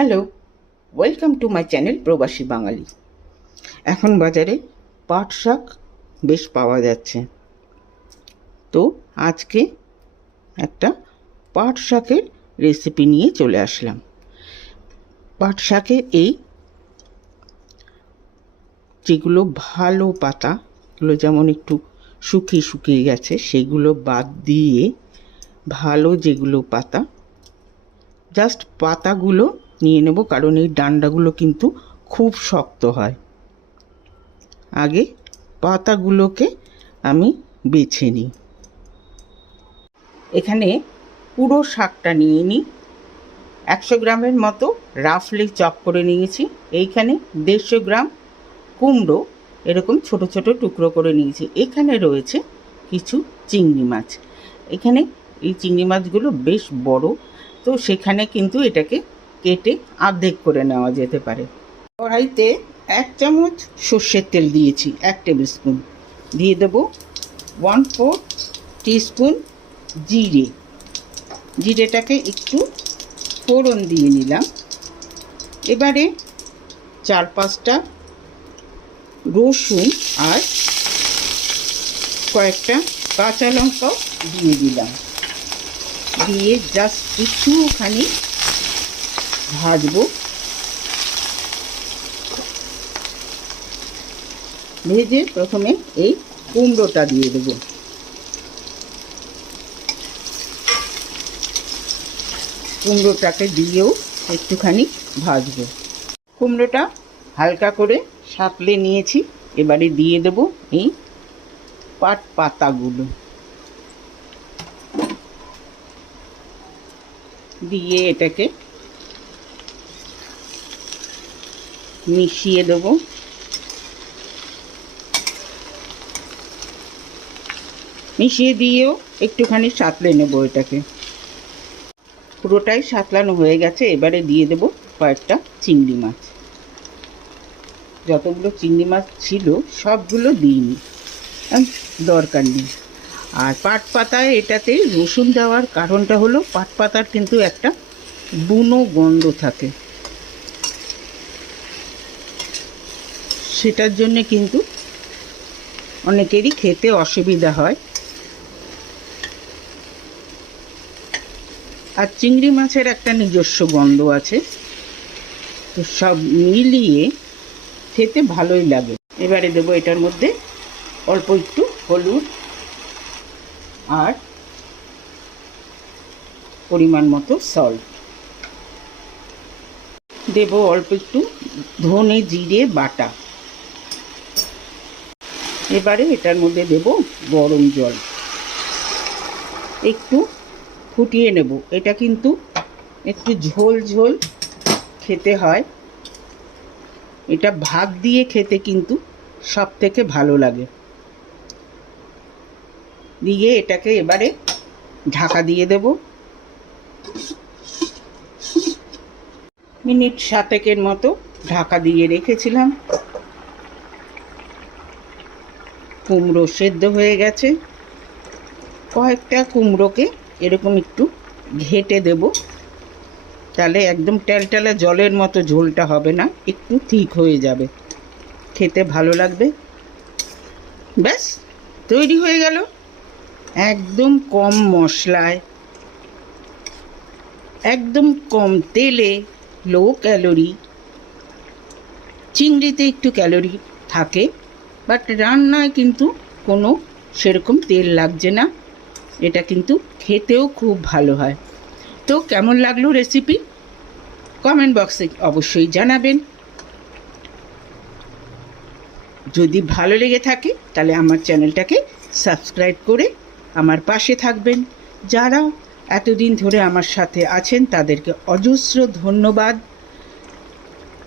Hello, welcome to my channel Probashi Bangali. এখন বাজারে পাট শাক বেশ পাওয়া যাচ্ছে। তো আজকে একটা পাট শাকের রেসিপি নিয়ে চলে আসলাম। পাট শাকের এই যেগুলো ভালো পাতা, এগুলো যেমন একটু শুকিয়ে শুকিয়ে গেছে, সেগুলো বাদ দিয়ে ভালো যেগুলো পাতা জাস্ট পাতাগুলো নিয়ে নেব, কারণ এই ডান্ডাগুলো কিন্তু খুব শক্ত হয়। আগে পাতাগুলোকে আমি বেছে নিই। এখানে পুরো শাকটা নিয়ে নিই। একশো গ্রামের মতো রাফলি চপ করে নিয়েছি। এইখানে দেড়শো গ্রাম কুমড়ো এরকম ছোট ছোট টুকরো করে নিয়েছি। এখানে রয়েছে কিছু চিংড়ি মাছ। এখানে এই চিংড়ি মাছগুলো বেশ বড়, তো সেখানে কিন্তু এটাকে কেটে অর্ধেক করে নেওয়া যেতে পারে। কড়াইতে এক চামচ সর্ষের তেল দিয়েছি, এক টেবিল স্পুন। দিয়ে দেব ওয়ান ফোর টিস্পুন জিরে। জিরেটাকে একটু ফোড়ন দিয়ে নিলাম। এবারে চার পাঁচটা রসুন আর কয়েকটা কাঁচা লঙ্কাও দিয়ে দিলাম। দিয়ে জাস্ট একটুখানি ভাজবো। ভেজে প্রথমে এই কুমড়োটা দিয়ে দেবো। কুমড়োটাকে দিয়েও একটুখানি ভাজবো। কুমড়োটা হালকা করে সাঁতলে নিয়েছি, এবারে দিয়ে দেবো এই পাট পাতাগুলো। দিয়ে এটাকে মিশিয়ে দেব। মিশিয়ে দিয়েও একটুখানি সাঁতলে নেব এটাকে। পুরোটাই সাঁতলানো হয়ে গেছে, এবারে দিয়ে দেব কয়েকটা চিংড়ি মাছ। যতগুলো চিংড়ি মাছ ছিল, সবগুলো দিইনি দরকার নেই। আর পাট পাতায় এটাতে রসুন দেওয়ার কারণটা হলো, পাট পাতার কিন্তু একটা বুনো গন্ধ থাকে। সেটার জন্যে কিন্তু অনেকেরই খেতে অসুবিধা হয়। আর চিংড়ি মাছের একটা নিজস্ব গন্ধ আছে। তো সব মিলিয়ে খেতে ভালোই লাগে। এবারে দেবো এটার মধ্যে অল্প একটু হলুদ আর পরিমাণ মতো সল্ট দেব অল্প একটু ধনে জিরে বাটা। এবারে এটার মধ্যে দেব গরম জল। একটু ফুটিয়ে নেব। এটা কিন্তু একটু ঝোল ঝোল খেতে হয়। এটা ভাত দিয়ে খেতে কিন্তু সব থেকে ভালো লাগে। দিয়ে এটাকে এবারে ঢাকা দিয়ে দেব। মিনিট সাতেকের মতো ঢাকা দিয়ে রেখেছিলাম। কুমড়ো সেদ্ধ হয়ে গেছে। কয়েকটা কুমড়োকে এরকম একটু ঘেটে দেব। তাহলে একদম টেলটেলা জলের মতো ঝোলটা হবে না, একটু ঠিক হয়ে যাবে। খেতে ভালো লাগবে। ব্যাস, তৈরি হয়ে গেল। একদম কম মশলায়, একদম কম তেলে, লো ক্যালোরি। চিংড়িতে একটু ক্যালোরি থাকে। বাট রান্নায় কিন্তু কোনো সেরকম তেল লাগছে না। এটা কিন্তু খেতেও খুব ভালো হয়। তো কেমন লাগল রেসিপি কমেন্ট বক্সে অবশ্যই জানাবেন। যদি ভালো লেগে থাকে, তাহলে আমার চ্যানেলটাকে সাবস্ক্রাইব করে আমার পাশে থাকবেন। যারা এতদিন ধরে আমার সাথে আছেন, তাদেরকে অজস্র ধন্যবাদ।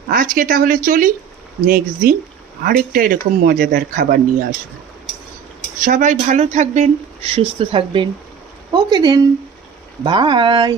আজকে তাহলে চলি। নেক্সট দিন আরেকটা এরকম মজাদার খাবার নিয়ে আসব সবাই ভালো থাকবেন সুস্থ থাকবেন। Okay then bye.